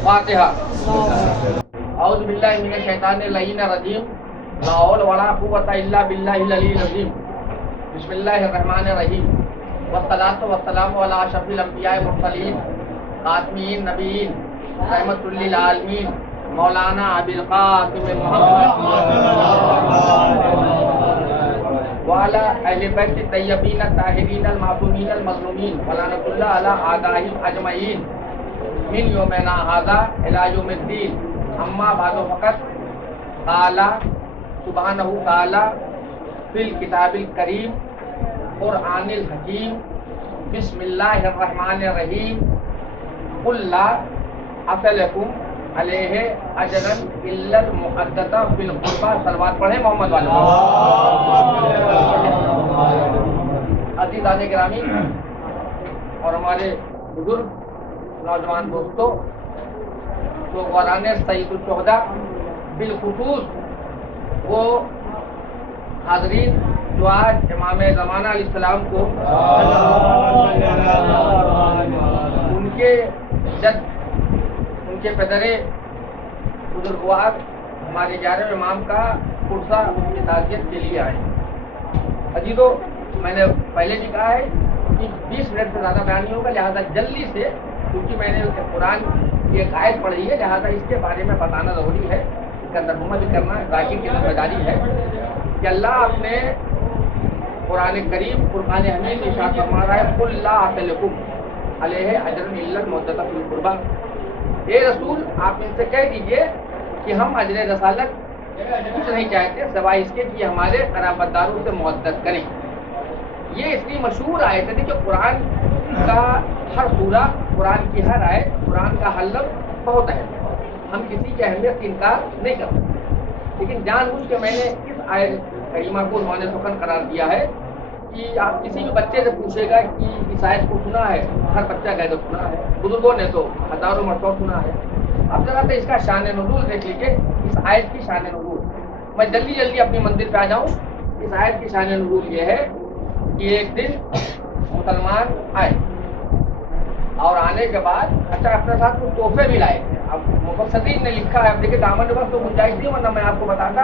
الفاتحہ۔ اعوذ باللہ من الشیطان الرجیم، لا حول ولا قوۃ الا باللہ العلی العظیم، بسم اللہ الرحمن الرحیم، والصلاۃ والسلام علی اشرف الانبیاء والمرسلین، خاتمین نبیین، رحمۃ للعالمین، مولانا ابی القاسم محمد وعلی اہل بیت الطیبین الطاہرین المعصومین المظلومین، ولعنۃ اللہ علی اعدائہم اجمعین من یومنا ھذا الی یوم الدین، اما بعد فقط قال سبحانہ تعالی فی الکتاب الکریم قرآن الحکیم، بسم اللہ الرحمن الرحیم، قل لا اسألکم علیہ اجرا الا المقدس فی القربى۔ صلوات پڑھیں محمد والے۔ عزیزان گرامی اور ہمارے بزرگ نوجوان دوستوں، تو قرآن سید الشہداء بالخصوص وہ حاضرین جو آج امام زمانہ علیہ السلام کو ان کے جد، ان کے پدر بزرگوار ہمارے 11ویں امام کا پرسہ ان کی تعزیت کے لیے آئے۔ عزیزو، میں نے پہلے بھی کہا ہے کہ 20 منٹ سے زیادہ بیان نہیں ہوگا، لہٰذا جلدی سے، کیونکہ میں نے قرآن کی ایک آیت پڑھی ہے، لہٰذا اس کے بارے میں بتانا ضروری ہے، اس کا ترجمہ بھی کرنا ذاکر کی ذمہ داری ہے کہ اللہ اپنے قرآن کریم فرقان حمید میں ارشاد فرما رہا ہے، قل لا اسألکم علیہ اجرا الا المقدس فی القربى۔ اے رسول، آپ ان سے کہہ دیجئے کہ ہم اجر رسالت کچھ نہیں چاہتے سوائے اس کے کہ ہمارے قرابت داروں سے معدت کریں۔ یہ اس لیے مشہور آیت ہے کہ قرآن کا ہر سورہ، قرآن کی ہر آیت، قرآن کا ہر لفظ بہت اہم ہے، ہم کسی کی اہمیت سے انکار نہیں کرتے، لیکن جان بوجھ کے میں نے اس آیت کریمہ کو عنوان سخن قرار دیا ہے کہ آپ کسی بھی بچے سے پوچھے گا کہ اس آیت کو سنا ہے، ہر بچہ کہے گا سنا ہے، بزرگوں نے تو ہزاروں مرتبہ سنا ہے۔ اب ذرا سے اس کا شان نزول دیکھ لیجیے، اس آیت کی شان نزول۔ میں جلدی اپنی منزل پہ آ جاؤں۔ اس آیت کی شان نزول یہ ہے کہ ایک دن مسلمان آئے اور آنے کے بعد اپنے ساتھ کچھ تحفے بھی لائے تھے۔ اب مفسرین نے لکھا ہے، اب دیکھیے دامن وقت تو گنجائش نہیں، ورنہ میں آپ کو بتاتا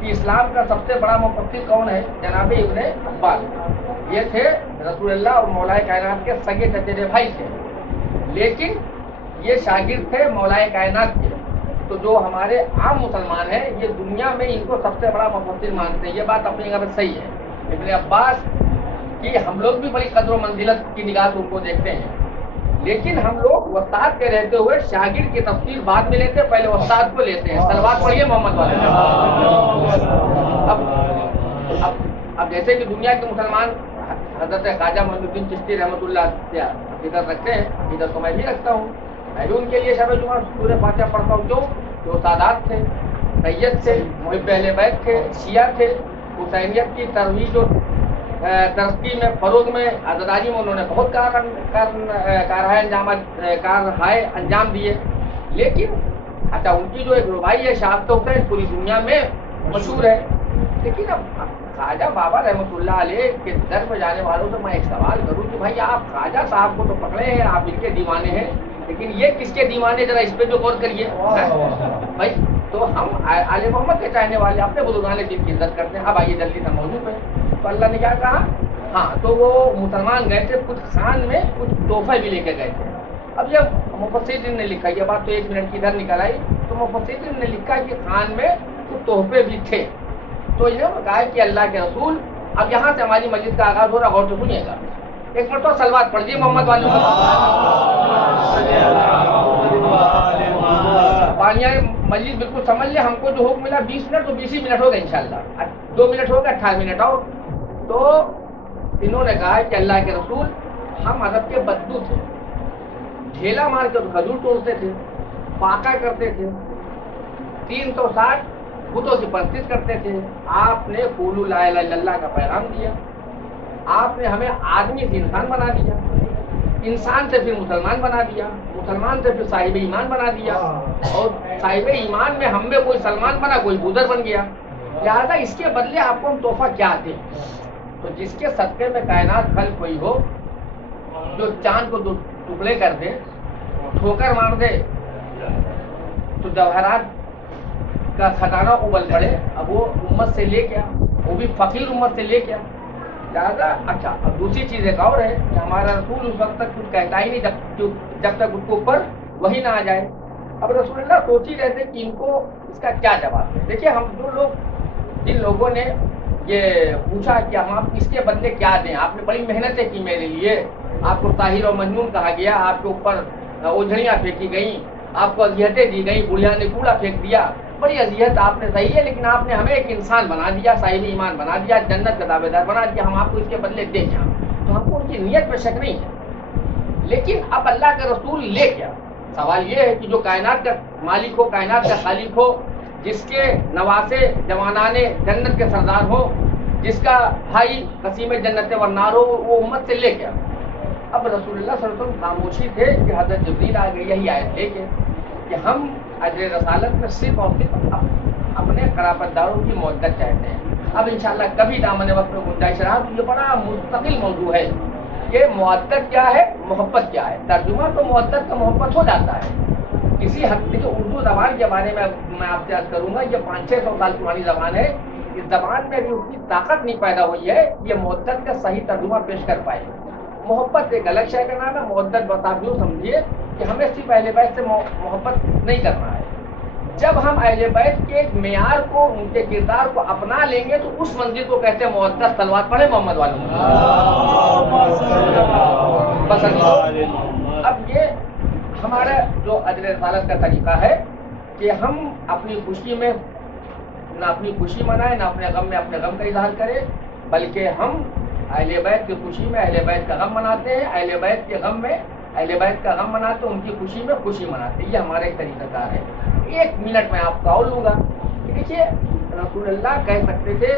کہ اسلام کا سب سے بڑا مفسر کون ہے؟ جناب ابن عباس۔ یہ تھے رسول اللہ اور مولائے کائنات کے سگے چچیرے بھائی تھے، لیکن یہ شاگرد تھے مولائے کائنات کے۔ تو جو ہمارے عام مسلمان ہیں، یہ دنیا میں ان کو سب سے بڑا مفسر مانتے ہیں۔ یہ بات اپنی جگہ پہ صحیح ہے۔ ابن عباس کی ہم لوگ بھی بڑی قدر و منزلت کی نگاہ سے ان کو دیکھتے ہیں، لیکن ہم لوگ استاد کے رہتے ہوئے شاگرد کی تفسیر بعد میں لیتے ہیں، پہلے استاد کو لیتے ہیں۔ صلوات پڑھیے محمد والے۔ اب جیسے کہ دنیا کے مسلمان حضرت خواجہ معین الدین چشتی رحمۃ اللہ سے عقیدت رکھتے ہیں، عقیدت تو میں بھی رکھتا ہوں، میں بھی ان کے لیے شب جمعہ سورہ فاتحہ پڑھتا ہوں۔ جو سادات تھے، سید تھے، محب اہل بیت تھے، شیعہ تھے، حسینیت کی ترویج اور ترقی میں، فروغ میں، آزاداری میں انہوں نے بہت کارہائے انجام دیے، لیکن ان کی جو ایک ربائی ہے شہادت حسین پوری دنیا میں مشہور ہے۔ لیکن اب خواجہ بابا رحمۃ اللہ علیہ کے در میں جانے والوں سے میں ایک سوال کروں کہ بھائی آپ خواجہ صاحب کو تو پکڑے ہیں، آپ ان کے دیوانے ہیں، لیکن یہ کس کے دیوانے؟ ذرا اس پہ جو غور کریے بھائی۔ تو ہم آل محمد کے چاہنے والے اپنے بزرگان دین کی عزت کرتے ہیں۔ اب آئیے جلدی سے موضوع پہ۔ تو اللہ نے کیا کہا؟ ہاں، تو وہ مسلمان گئے تھے، کچھ خان میں کچھ تحفے بھی لے کے گئے تھے۔ اب جب مفسرین نے لکھا، یہ بات تو 1 منٹ کی ادھر نکل آئی، تو مفسرین نے لکھا کہ خان میں کچھ تحفے بھی تھے۔ تو یہ کہا کہ اللہ کے رسول، اب یہاں سے ہماری مجلس کا آغاز ہو رہا، غور سے سنیے گا۔ ایک مرتبہ صلوات پڑھ دیجیے محمد والے۔ بانیہ مجلس بالکل سمجھ لیں، ہم کو جو حکم ملا 20 منٹ، تو 20 ہی منٹ ہوگا انشاءاللہ، 2 منٹ ہوگا، 18 منٹ اور۔ تو انہوں نے کہا کہ اللہ کے رسول، ہم عرب کے بدو تھے، ڈھیلا مار کے کھجور توڑتے تھے، فاقہ کرتے تھے، 360 بتوں کی پرستش کرتے تھے۔ آپ نے قولوا لا الہ الا اللہ کا پیغام دیا، آپ نے ہمیں آدمی سے انسان بنا دیا، انسان سے پھر مسلمان بنا دیا، مسلمان سے پھر صاحب ایمان بنا دیا، اور صاحب ایمان میں ہم میں کوئی سلمان بنا، کوئی بودر بن گیا، لہذا اس کے بدلے آپ کو ہم تحفہ کیا دیں؟ تو جس کے صدقے میں کائنات خلق ہوئی ہو، جو چاند کو 2 ٹکڑے کر دے، ٹھوکر مار دے تو جواہرات کا خزانہ ابل پڑے. اب وہ امت سے لے کیا, وہ بھی فقیر امت سے لے کیا لہٰذا. اچھا, اب دوسری چیز ایک اور ہے کہ ہمارا رسول اس وقت تک کچھ کہتا ہی نہیں جب تک اس کے اوپر وہی نہ آ جائے. اب رسول اللہ سوچ ہی رہتے کہ ان کو اس کا کیا جواب ہے. دیکھیے, ہم جن لوگوں نے یہ پوچھا کہ ہم آپ اس کے بدلے کیا دیں, آپ نے بڑی محنتیں کی میرے لیے, آپ کو طاہر و مجنون کہا گیا, آپ کے اوپر اوجھڑیاں پھینکی گئیں, آپ کو اذیتیں دی گئیں, بڑھیا نے کوڑا پھینک دیا, بڑی اذیت آپ نے سہی ہے, لیکن آپ نے ہمیں ایک انسان بنا دیا, صاحب ایمان بنا دیا, جنت کا دعوے دار بنا دیا, ہم آپ کو اس کے بدلے دیں کیا. تو ہم کو ان کی نیت پہ شک نہیں ہے, لیکن اب اللہ کا رسول لے کیا. سوال یہ ہے کہ جو کائنات کا مالک ہو, کائنات کا خالق ہو, جس کے نواسے جوانان جنت کے سردار ہو, جس کا بھائی قسیم جنت والنار ہو, وہ امت سے لے کیا. اب رسول اللہ صلی اللہ علیہ وسلم خاموشی تھے کہ حضرت جبریل آ گئی یہی آیت لے کے کہ ہم اجر رسالت میں صرف اور صرف اپنے قرابت داروں کی مودت چاہتے ہیں. اب انشاءاللہ کبھی دامن وقت میں گنجائش رہا تو یہ بڑا مستقل موضوع ہے کہ مودت کیا ہے, محبت کیا ہے. ترجمہ تو مودت کا محبت ہو جاتا ہے کسی حد تک. اردو زبان کے بارے میں آپ سے عرض کروں گا, یہ 500-600 سال پرانی زبان ہے. اس زبان میں بھی اتنی طاقت نہیں پیدا ہوئی ہے یہ مودت کا صحیح ترجمہ پیش کر پائے. محبت ایک الگ شے کا نام ہے, مودت بس آپ یوں سمجھیے کہ ہمیں صرف اہل بیت سے محبت نہیں کرنا ہے. جب ہم اہل بیت کے ایک معیار کو, ان کے کردار کو اپنا لیں گے تو اس منزل کو کہتے ہیں مودت. صلوات پڑھیں محمد والوں. بس اب یہ ہمارا جو اجر رسالت کا طریقہ ہے کہ ہم اپنی خوشی میں نہ اپنی خوشی منائیں, نہ اپنے غم کا اظہار کریں, بلکہ ہم اہل بیت کی خوشی میں اہل بیت کا غم مناتے ہیں, اہل بیت کے غم میں اہل بیت کا غم مناتے ہیں, ان کی خوشی میں خوشی مناتے ہیں. یہ ہمارا ایک طریقہ کار ہے. 1 منٹ میں آپ کو اور لوں گا. دیکھیے, رسول اللہ کہہ سکتے تھے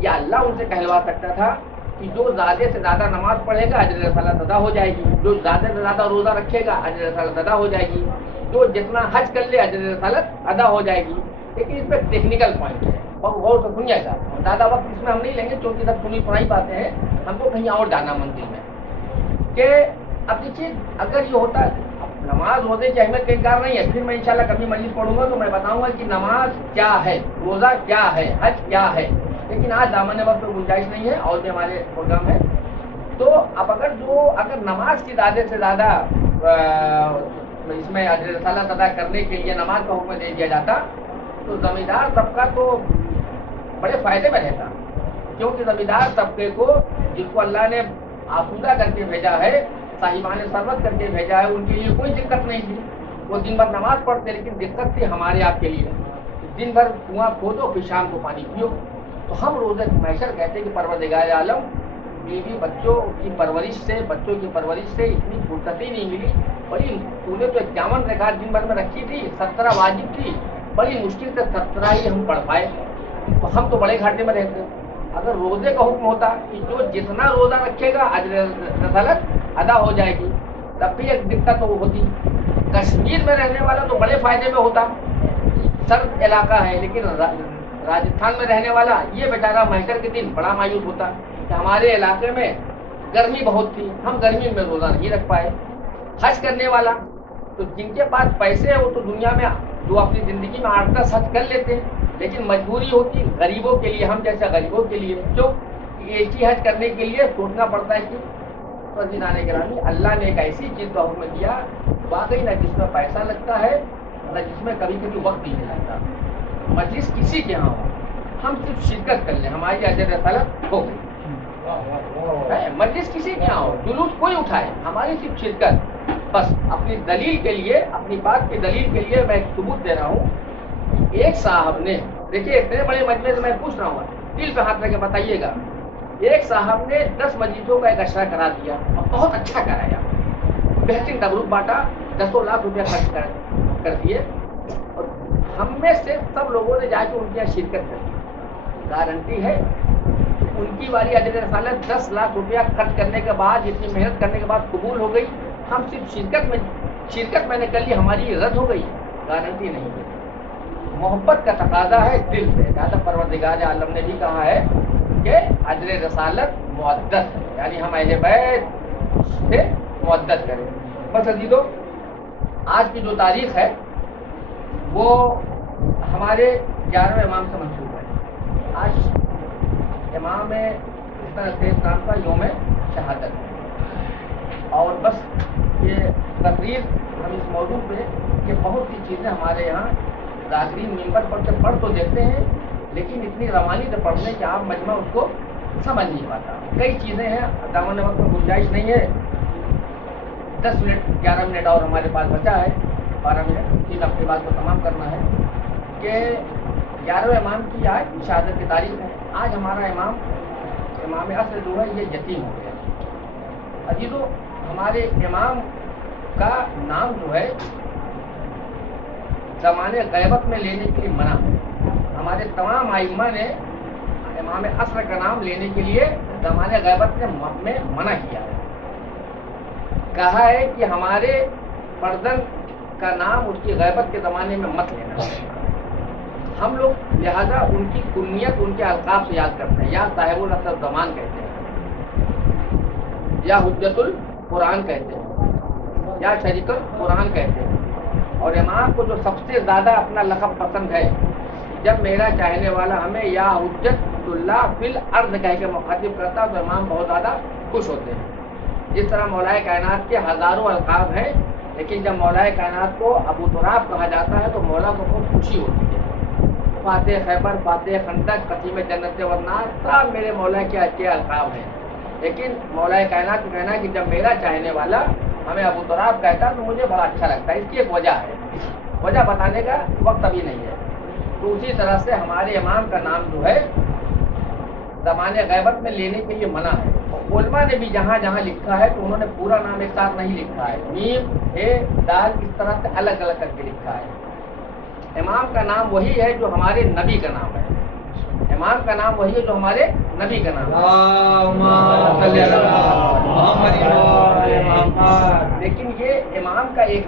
یا اللہ ان سے کہلوا سکتا تھا کہ جو زیادہ سے زیادہ نماز پڑھے گا اجر رسالت ادا ہو جائے گی, جو زیادہ سے زیادہ روزہ رکھے گا اجر رسالت ادا ہو جائے گی, جو جتنا حج کر لے اجر رسالت ادا ہو جائے گی. لیکن اس پہ ٹیکنیکل پوائنٹ ہے اور غور سے سنیے گا. زیادہ وقت اس میں ہم نہیں لیں گے کیونکہ سب سنی پڑھائی پاتے ہیں, ہم کو کہیں اور جانا منزل میں. کہ اب دیکھیے, اگر یہ ہوتا نماز روزے کی اہمیت کا انکار نہیں ہے, پھر میں انشاءاللہ کبھی مجلس پڑھوں گا تو میں بتاؤں گا کہ نماز کیا ہے, روزہ کیا ہے, حج کیا ہے. لیکن آج دامن وقت میں گنجائش نہیں ہے, اور بھی ہمارے پروگرام ہے. تو اب اگر نماز کی زیادہ سے زیادہ اس میں اجر رسالت ادا کرنے کے لیے نماز کا حکم دے دیا جاتا تو زمیندار طبقہ تو بڑے فائدے میں رہتا. کیونکہ زمیندار طبقے کو, جس کو اللہ نے آسودہ کر کے بھیجا ہے, صاحبان ثروت کر کے بھیجا ہے, ان کے لیے کوئی دقت نہیں تھی. وہ دن بھر نماز پڑھتے, لیکن دقت تھی ہمارے آپ کے لیے. دن بھر کنواں کھودو, پھر شام کو پانی پیو. تو ہم روزہ محشر کہتے ہیں کہ پروردگار عالم, بیوی بچوں کی پرورش سے اتنی فرصتی نہیں ملی. بڑی تو نے تو 51 رکعت دن بھر میں رکھی تھی, 17 واجب تھی, بڑی مشکل سے 17 ہی ہم پڑھ پائے. تو ہم تو بڑے گھاٹے میں رہتے. اگر روزے کا حکم ہوتا کہ جو جتنا روزہ رکھے گا اجر رسالت ادا ہو جائے گی, تب بھی ایک دقت تو ہوتی. کشمیر میں رہنے والا تو بڑے فائدے میں ہوتا, سرد علاقہ ہے, لیکن راجستھان میں رہنے والا یہ بیچارہ محشر کے دن بڑا مایوس ہوتا کہ ہمارے علاقے میں گرمی بہت تھی, ہم گرمی میں روزہ نہیں رکھ پائے. حج کرنے والا تو جن کے پاس پیسے ہیں وہ تو دنیا میں جو اپنی زندگی میں 8-10 حج کر لیتے, لیکن مجبوری ہوتی غریبوں کے لیے, ہم جیسے غریبوں کے لیے جو ایک ہی حج کرنے کے لیے سوچنا پڑتا ہے کہ عزیزان گرامی, اللہ نے ایک ایسی چیز کا حکم دیا واقعی نہ جس میں پیسہ لگتا ہے نہ جس میں کبھی کبھی وقت نہیں لگتا. مجلس کسی کے ہاں ہو, ہم صرف شرکت کر لیں, ہماری اجر رسالت ہو گئی. مجلس کسی کے یہاں ہو, جلوس کوئی اٹھائے, ہماری صرف شرکت. بس اپنی دلیل کے لیے, اپنی بات کی دلیل کے لیے میں ایک ثبوت دے رہا ہوں. ایک صاحب نے, دیکھیے اتنے بڑے مجمع سے میں پوچھ رہا ہوں, دل پہ ہاتھ رکھ کے بتائیے گا. ایک صاحب نے 10 مجلسوں کا ایک اشرا کرا دیا اور بہت اچھا کرایا, بہترین تبرک بانٹا, 10 لاکھ روپیہ خرچ کر دیے, اور ہم میں سے سب لوگوں نے جا کے ان کی یہاں شرکت کر دی. گارنٹی ہے ان کی والی اجر رسالت 10 لاکھ روپیہ خرچ کرنے کے بعد, اتنی محنت کرنے کے بعد قبول ہو گئی. ہم صرف شرکت میں نے کر لی, ہماری رد ہو گئی, گارنٹی نہیں ہے. محبت کا تقاضا ہے دل سے. لہٰذا پروردگار عالم نے بھی کہا ہے کہ اجر رسالت معدت ہے, یعنی ہم اہل بیت سے معدت کریں. بس عزیزو, آج کی جو تاریخ ہے وہ ہمارے 11ویں امام سے منسوب ہے. آج امام اسلام کا یوم شہادت ہے. اور بس یہ تقریر ہم اس موضوع پہ کہ بہت سی چیزیں ہمارے یہاں ذاکرین ممبر پر سے پڑھ تو دیتے ہیں لیکن اتنی روانی سے پڑھنے کہ آپ مجمع اس کو سمجھ نہیں پاتا. کئی چیزیں ہیں, دامن وقت میں گنجائش نہیں ہے. 10 منٹ 11 منٹ اور ہمارے پاس بچا ہے, 12 منٹ تین اپنی بات کو تمام کرنا ہے کہ 11ویں امام کی آج شہادت کی تاریخ ہے. آج ہمارا امام اصل جو ہے یہ یتیم ہو گیا. عزیزو, ہمارے امام کا نام جو ہے زمانے غیبت میں لینے کے لیے منع ہے. ہمارے تمام ائمہ نے امام عصر کا نام لینے کے لیے زمانے غیبت میں منع کیا ہے. کہا ہے کہ ہمارے فرزند کا نام اس کی غیبت کے زمانے میں مت لینا. ہم لوگ لہذا ان کی کنیت ان کے القاب سے یاد کرتے ہیں. یا صاحب العصر زمان کہتے ہیں, یا حجت القرآن کہتے ہیں, یا شریک القرآن کہتے ہیں. اور امام کو جو سب سے زیادہ اپنا لقب پسند ہے, جب میرا چاہنے والا ہمیں یا حجت اللہ فی الارض کہہ کے مخاطب کرتا تو امام بہت زیادہ خوش ہوتے ہیں. جس طرح مولا کائنات کے ہزاروں القاب ہیں, لیکن جب مولا کائنات کو ابو تراب کہا جاتا ہے تو مولا کو بہت خوشی ہوتی ہے. فاتح خیبر, فاتح خندق, قسیم جنت والنار, سب میرے مولا کے اچھے القاب ہیں. لیکن مولا کائنات کا کہنا ہے کہ جب میرا چاہنے والا ہمیں ابو تراب کہتا ہے تو مجھے بڑا اچھا لگتا ہے. اس کی ایک وجہ ہے, وجہ بتانے کا وقت ابھی نہیں ہے. تو اسی طرح سے ہمارے امام کا نام جو ہے زمانے غیبت میں لینے کے لیے منع ہے. علماء نے بھی جہاں جہاں لکھا ہے تو انہوں نے پورا نام ایک ساتھ نہیں لکھا ہے, میم اے دال اس طرح سے الگ الگ کر کے لکھا ہے. امام کا نام وہی ہے جو ہمارے نبی کا نام ہے. امام کا نام وہی ہے جو ہمارے نبی کا نام ہے. لیکن یہ امام کا ایک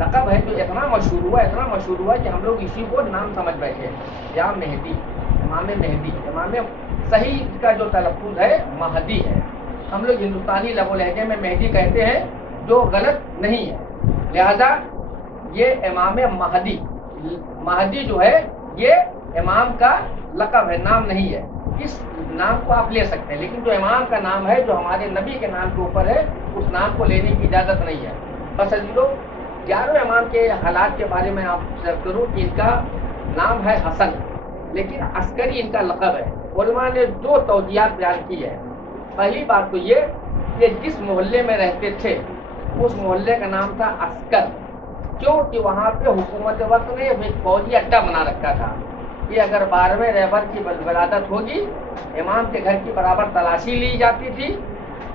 لقب ہے جو اتنا مشہور ہوا کہ ہم لوگ اسی کو نام سمجھ بیٹھے. یا مہدی, امام مہدی. امام صحیح کا جو تلفظ ہے مہدی ہے. ہم لوگ ہندوستانی لب و لہجے میں مہدی کہتے ہیں جو غلط نہیں ہے. لہذا یہ امام مہدی جو ہے یہ امام کا لقب ہے, نام نہیں ہے. اس نام کو آپ لے سکتے ہیں, لیکن جو امام کا نام ہے جو ہمارے نبی کے نام کے اوپر ہے اس نام کو لینے کی اجازت نہیں ہے. بس عزیزو, 11ویں امام کے حالات کے بارے میں آپ سے کروں کہ ان کا نام ہے حسن, لیکن عسکری ان کا لقب ہے. علماء نے دو توجیہات بیان کی ہے. پہلی بات تو یہ کہ جس محلے میں رہتے تھے اس محلے کا نام تھا عسکر, کیونکہ وہاں پہ حکومت وقت نے ایک فوجی اڈا بنا رکھا تھا کہ اگر 12ویں رہبر کی ولادت ہوگی امام کے گھر کی برابر تلاشی لی جاتی تھی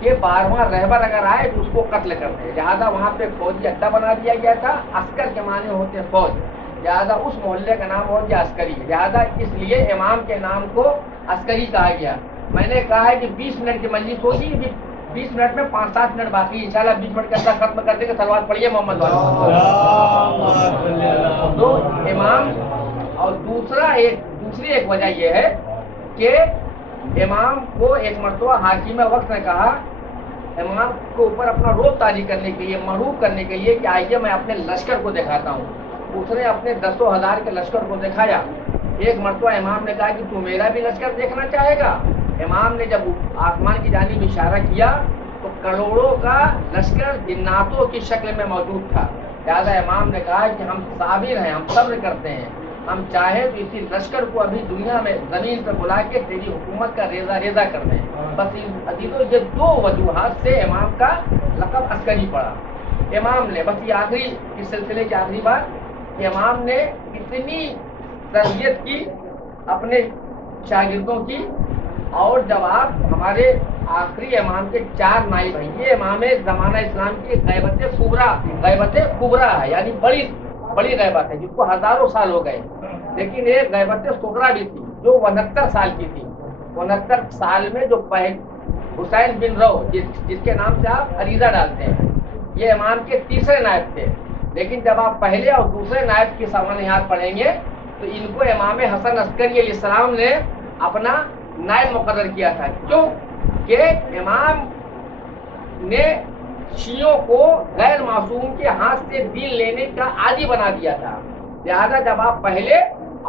کہ 12واں رہبر اگر آئے تو اس کو قتل کر دے. لہٰذا وہاں پہ فوجی اڈا بنا دیا گیا تھا. عسکر کے معنی ہوتے فوج, لہٰذا اس محلے کا نام ہو گیا عسکری. لہٰذا اس لیے امام کے نام کو عسکری کہا گیا. میں نے کہا ہے کہ 20 منٹ کی مجلس ہوگی, 20 منٹ میں 5-7 منٹ باقی, انشاءاللہ 20 منٹ کے اندر ختم کر دیں گے. صلوات پڑھیے محمد تو امام. اور دوسری ایک وجہ یہ ہے کہ امام کو ایک مرتبہ حاکم وقت نے کہا امام کے اوپر اپنا روب طاری کرنے کے لیے, محروب کرنے کے لیے کہ آئیے میں اپنے لشکر کو دکھاتا ہوں. اس نے اپنے 10,000 کے لشکر کو دکھایا. ایک مرتبہ امام نے کہا کہ تو میرا بھی لشکر دیکھنا چاہے گا. امام نے جب آسمان کی جانب اشارہ کیا تو کروڑوں کا لشکر جناتوں کی شکل میں موجود تھا. لہٰذا امام نے کہا کہ ہم صابر ہیں, ہم صبر کرتے ہیں, ہم چاہیں تو اسی لشکر کو ابھی دنیا میں زمین پر بلا کے تیری حکومت کا ریزہ کر دیں. بس عزیزو, یہ دو وجوہات سے امام کا لقب عسکری پڑا. امام نے بس یہ آخری اس سلسلے کی آخری بات کہ امام نے اتنی تربیت کی اپنے شاگردوں کی. اور جب آپ ہمارے آخری امام کے 4 نائب ہیں, یہ امام زمانہ اسلام کی غیبت کبریٰ ہے, یعنی بڑی غیبت ہے جس کو ہزاروں سال ہو گئے. لیکن ایک غیبت صغریٰ بھی تھی جو 69 سال کی تھی. 69 سال میں جو حسین بن رو جس کے نام سے آپ عریضہ ڈالتے ہیں, یہ امام کے تیسرے نائب تھے. لیکن جب آپ پہلے اور دوسرے نائب کی سوانحات پڑھیں گے تو ان کو امام حسن عسکری علیہ السلام نے اپنا نائب مقرر کیا تھا. کیوں کہ امام نے شیعوں کو غیر معصوم کے ہاتھ سے دین لینے کا عادی بنا دیا تھا. لہذا جب آپ پہلے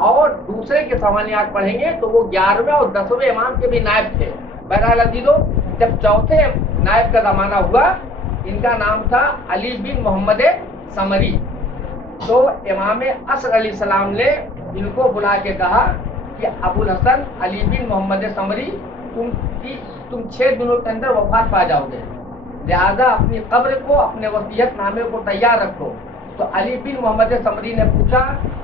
اور دوسرے کے سوانحات پڑھیں گے تو وہ 11ویں اور 10ویں امام کے بھی نائب تھے. بہرحال عزیزو، جب چوتھے نائب کا زمانہ ہوا، ان کا نام تھا علی بن محمد سمری. تو امام عصر علیہ السلام نے ان کو بلا کے کہا کہ ابو الحسن علی بن محمد سمری، تم 6 دنوں کے اندر وفات پا جاؤ گے، لہذا اپنی قبر کو، اپنے وصیت نامے کو تیار رکھو. تو علی بن محمد سمری نے پوچھا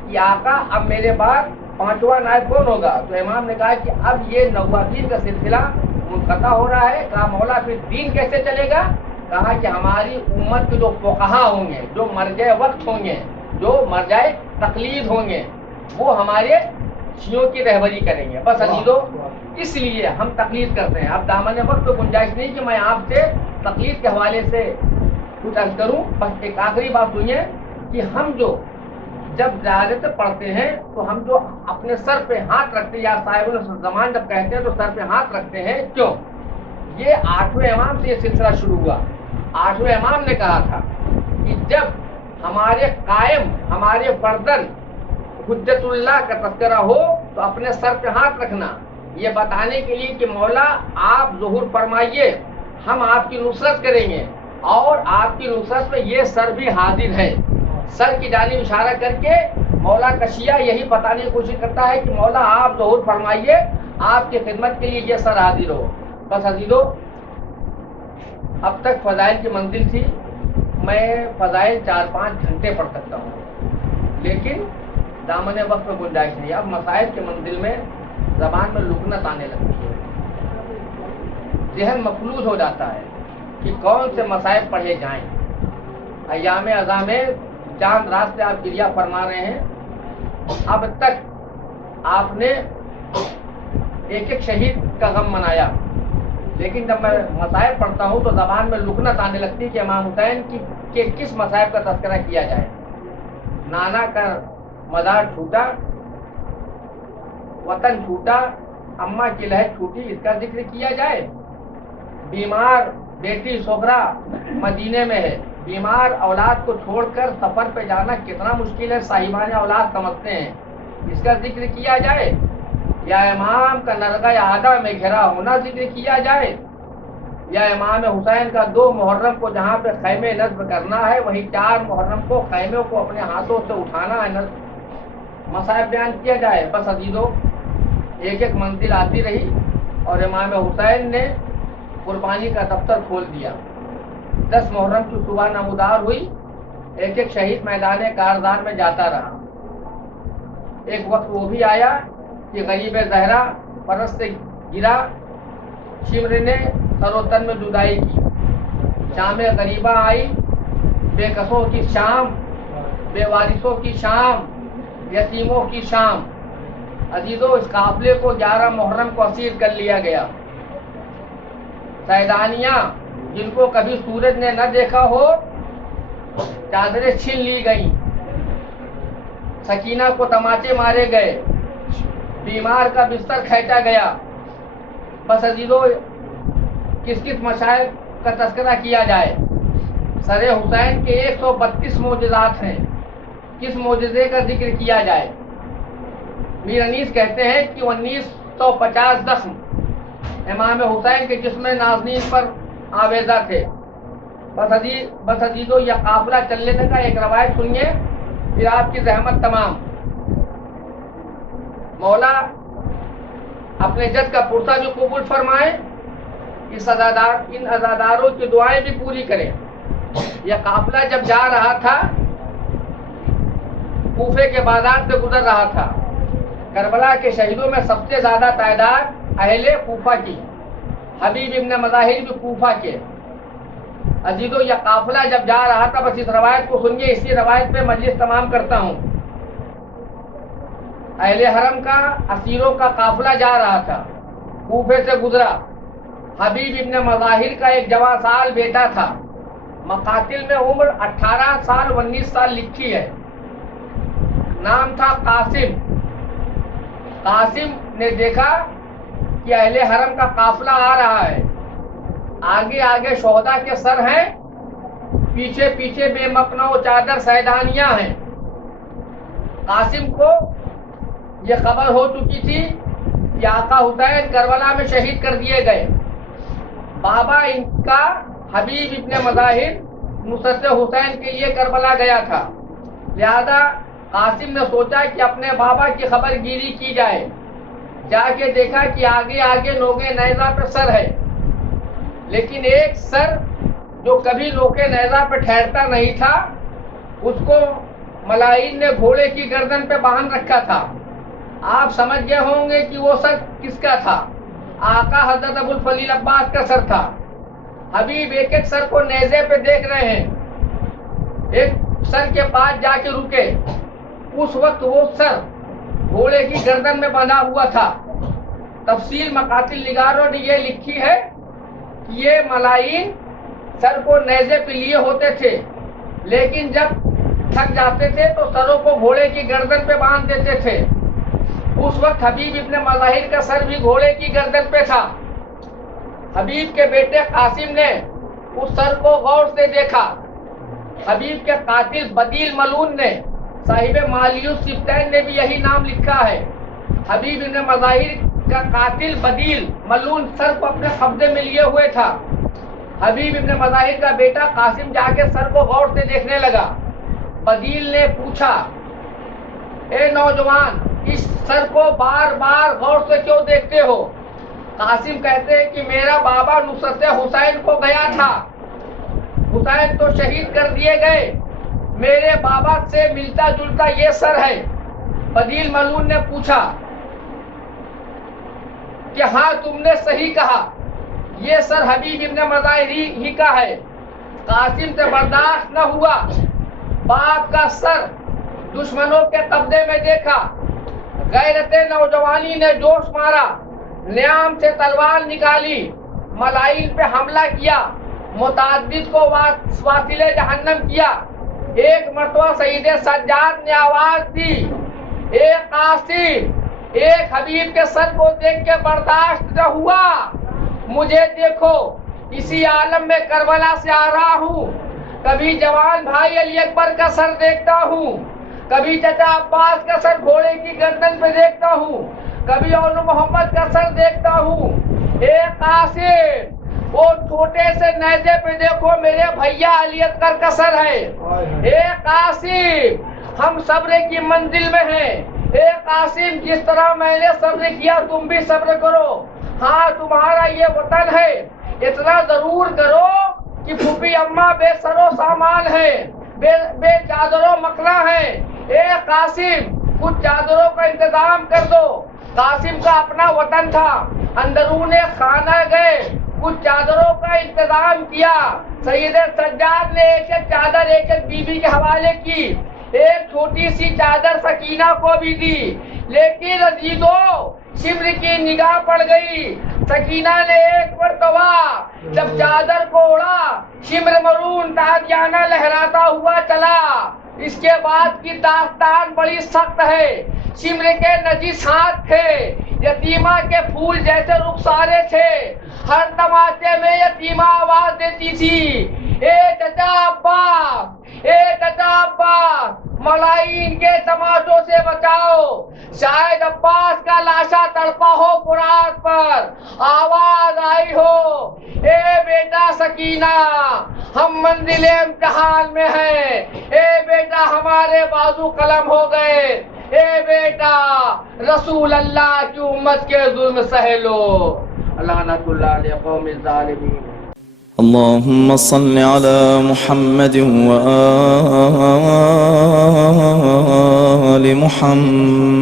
کہ آقا اب میرے بعد 5واں نائب کون ہوگا؟ تو امام نے کہا کہ اب یہ نوابین کا سلسلہ منقطع ہو رہا ہے. کہا مولا پھر دین کیسے چلے گا؟ کہا کہ ہماری امت کے جو فقہا ہوں گے، جو مرجع وقت ہوں گے، جو مرجع تقلید ہوں گے، وہ ہمارے شیعوں کی رہبری کریں گے. بس عزیزو، اس لیے ہم تقلید کرتے ہیں. اب دامن وقت تو گنجائش نہیں کہ میں آپ سے تقلید کے حوالے سے کچھ عرض کروں. بس ایک آخری بات سنیے کہ ہم جو جب زیادت پڑھتے ہیں تو ہم جو اپنے سر پہ ہاتھ رکھتے ہیں، یا صاحب الزمان جب کہتے ہیں تو سر پہ ہاتھ رکھتے ہیں، کیوں؟ یہ 8ویں امام سے یہ سلسلہ شروع ہوا. 8ویں امام نے کہا تھا کہ جب ہمارے قائم، ہمارے فردن حجت اللہ کا تذکرہ ہو تو اپنے سر پہ ہاتھ رکھنا، یہ بتانے کے لیے کہ مولا آپ ظہور فرمائیے، ہم آپ کی نصرت کریں گے، اور آپ کی نصرت میں یہ سر بھی حاضر ہے. سر کی جانب اشارہ کر کے مولا کا شیعہ یہی بتانے کی کوشش کرتا ہے کہ مولا آپ ظہور فرمائیے، آپ کی خدمت کے لیے یہ سر حاضر ہو. بس عزیزو، اب تک فضائل کی منزل تھی، میں فضائل 4-5 گھنٹے پڑھ سکتا ہوں، لیکن دامن وقت میں گنجائش نہیں. اب مسائل کی منزل میں زبان میں لکنت آنے لگتی ہے، ذہن مفلوج ہو جاتا ہے کہ کون سے مسائل پڑھے جائیں. ایام اعظام میں چاند رات سے آپ گریہ فرما رہے ہیں. اب تک آپ نے ایک شہید کا غم منایا، لیکن جب میں مسائل پڑھتا ہوں تو زبان میں لکنت آنے لگتی کہ امام حسین کی کس مسائل کا تذکرہ کیا جائے. نانا کا مزار چھوٹا، وطن چھوٹا، اماں کی لہر چھوٹی، اس کا ذکر کیا جائے. بیمار بیٹی صغرا مدینے میں ہے، بیمار اولاد کو چھوڑ کر سفر پہ جانا کتنا مشکل ہے، صاحبان اولاد سمجھتے ہیں، اس کا ذکر کیا جائے. یا امام کا نرغہ اعادہ میں گھرا ہونا ذکر کیا جائے، یا امام حسین کا 2 محرم کو جہاں پہ خیمے نصب کرنا ہے وہیں 4 محرم کو خیموں کو اپنے ہاتھوں سے اٹھانا ہے، مسائل بیان کیا جائے. بس عزیزو، ایک ایک منزل آتی رہی اور امام حسین نے قربانی کا دفتر کھول دیا. 10 محرم کی صبح نمودار ہوئی، ایک ایک شہید میدان کارزار میں جاتا رہا. ایک وقت وہ بھی آیا کہ غریب زہرا پرست سے گرا، شمر نے سر و تن میں جدائی کی. شام غریبہ آئی، بے کسوں کی شام، بے وارثوں کی شام، یتیموں کی شام. عزیزو، اس قافلے کو 11 محرم کو اسیر کر لیا گیا. سیدانیاں جن کو کبھی سورج نے نہ دیکھا ہو، چادریں چھین لی گئیں، سکینہ کو تماچے مارے گئے، بیمار کا بستر کھینچا گیا. بس عزیزو، کس کس مشائق کا تذکرہ کیا جائے؟ سر حسین کے 132 معجزات ہیں، کس معجزے کا ذکر کیا جائے؟ میر انیس کہتے ہیں کہ 1950 زخم امام حسین کے جسم نازنین پر آویزہ تھے. بس عزیزو، یہ قافلہ چلنے کا ایک روایت سنیے، پھر آپ کی زحمت تمام. مولا اپنے جد کا پرسہ بھی قبول فرمائے، ان عزاداروں کی دعائیں بھی پوری کریں. یہ قافلہ جب جا رہا تھا، کوفے کے بازار سے گزر رہا تھا. کربلا کے شہیدوں میں سب سے زیادہ تعداد اہل کوفہ کی، حبیب ابن مظاہر بھی کوفہ کے. عزیزو، یہ قافلہ جب جا رہا تھا، بس اس روایت کو سنیے، اسی روایت پہ مجلس تمام کرتا ہوں. اہل حرم کا اسیروں کا قافلہ جا رہا تھا، کوفے سے گزرا. حبیب ابن مظاہر کا ایک جوان سال بیٹا تھا، مقاتل میں عمر 18 سال 19 سال لکھی ہے، نام تھا قاسم. قاسم نے دیکھا کہ اہل حرم کا قافلہ آ رہا ہے، آگے آگے شہداء کے سر ہیں، پیچھے پیچھے بے مقنع و چادر سیدانیاں ہیں. قاسم کو یہ خبر ہو چکی تھی کہ آقا حسین کربلا میں شہید کر دیے گئے. بابا ان کا حبیب ابن مظاہر نصرت حسین کے لیے کربلا گیا تھا. لہذا قاسم نے سوچا کہ اپنے بابا کی خبر گیری کی جائے. جا کے دیکھا کہ آگے آگے نوگے نیزہ پہ سر ہے، لیکن ایک سر جو کبھی نوکے نیزہ پہ ٹھہرتا نہیں تھا اس کو ملائین نے گھوڑے کی گردن پہ باندھ رکھا تھا. آپ سمجھ گئے ہوں گے کہ وہ سر کس کا تھا. آقا حضرت ابو الفضل عباس کا سر تھا. حبیب ایک ایک سر کو نیزے پہ دیکھ رہے ہیں. ایک سر کے پاس جا کے رکے. اس وقت وہ سر گھوڑے کی گردن میں بندھا ہوا تھا. تفصیل مقاتل نگاروں نے یہ لکھی ہے کہ یہ ملائین سر کو نیزے پہ لیے ہوتے تھے، لیکن جب تھک جاتے تھے تو سروں کو گھوڑے کی گردن پہ باندھ دیتے تھے. اس وقت حبیب ابن مظاہر کا سر بھی گھوڑے کی گردن پہ تھا. حبیب کے بیٹے قاسم نے اس سر کو غور سے دیکھا. حبیب کے قاتل بدیل ملون نے، صاحب مالیو سبتین نے بھی یہی نام لکھا ہے. حبیب ابن مظاہر کا قاتل بدیل ملون سر کو اپنے قبضے میں لیے ہوئے تھا. حبیب ابن مظاہر کا بیٹا قاسم جا کے سر کو غور سے دیکھنے لگا. بدیل نے پوچھا، اے نوجوان، اس سر کو بار بار غور سے کیوں دیکھتے ہو؟ قاسم کہتے ہیں کہ میرا بابا نصرت حسین کو گیا تھا، حسین تو شہید کر دیے گئے، میرے بابا سے ملتا جلتا یہ سر ہے. بدیل ملون نے پوچھا کہ ہاں تم نے صحیح کہا، یہ سر حبیب ابن مظاہر ہی کا ہے. قاسم سے برداشت نہ ہوا. باپ کا سر دشمنوں کے قبضے میں دیکھا. غیرت نوجوانی نے جوش مارا، نیام سے تلوار نکالی، ملائین پہ حملہ کیا، متعدد کو واصل جہنم کیا. ایک مرتبہ سید سجاد نے آواز دی، اے قاسم، ایک حبیب کے سر کو دیکھ کے برداشت نہ ہوا، مجھے دیکھو، اسی عالم میں کربلا سے آ رہا ہوں. کبھی جوان بھائی علی اکبر کا سر دیکھتا ہوں، کبھی چچا عباس کا سر گھوڑے کی گردن پہ دیکھتا ہوں، کبھی اول محمد کا سر دیکھتا ہوں. اے قاسم، وہ چھوٹے سے نیزے پہ دیکھو، میرے بھیا علی اکبر کا سر ہے. اے قاسم، ہم صبر کی منزل میں ہیں. اے قاسم، جس طرح میں نے صبر کیا تم بھی صبر کرو. ہاں تمہارا یہ وطن ہے، اتنا ضرور کرو کہ پھوپھی اماں بے سر و سامان ہے، بے چادر و مکنا ہے. اے قاسم، کچھ چادروں کا انتظام کر دو. قاسم کا اپنا وطن تھا، اندرون خانہ گئے، کچھ چادروں کا انتظام کیا. سید سجاد نے ایک ایک چادر ایک ایک بیوی کے حوالے کی. ایک چھوٹی سی چادر سکینہ کو بھی دی، لیکن عزیزوں شمر کی نگاہ پڑ گئی. سکینہ نے ایک مرتبہ جب چادر کو اڑا، شمر مرون تازیانہ لہراتا ہوا چلا. اس کے بعد کی داستان بڑی سخت ہے. شمر کے نجس ہاتھ تھے، یتیمہ کے پھول جیسے رخسارے تھے. ہر تماچے میں یتیمہ آواز دیتی تھی، اے چچا عباس، اے چچا عباس، ملائین کے تماشوں سے بچاؤ. شاید عباس کا لاشا تڑپا ہو فرات پر. آواز آئی ہو، اے بیٹا سکینہ، ہم منزل امتحان میں ہیں. اے بیٹا ہمارے بازو قلم ہو گئے. اے بیٹا رسول اللہ کی امت کے ظلم سہ لو. لعنت اللہ علی قوم الظالمین. اللهم صل على محمد وآل محمد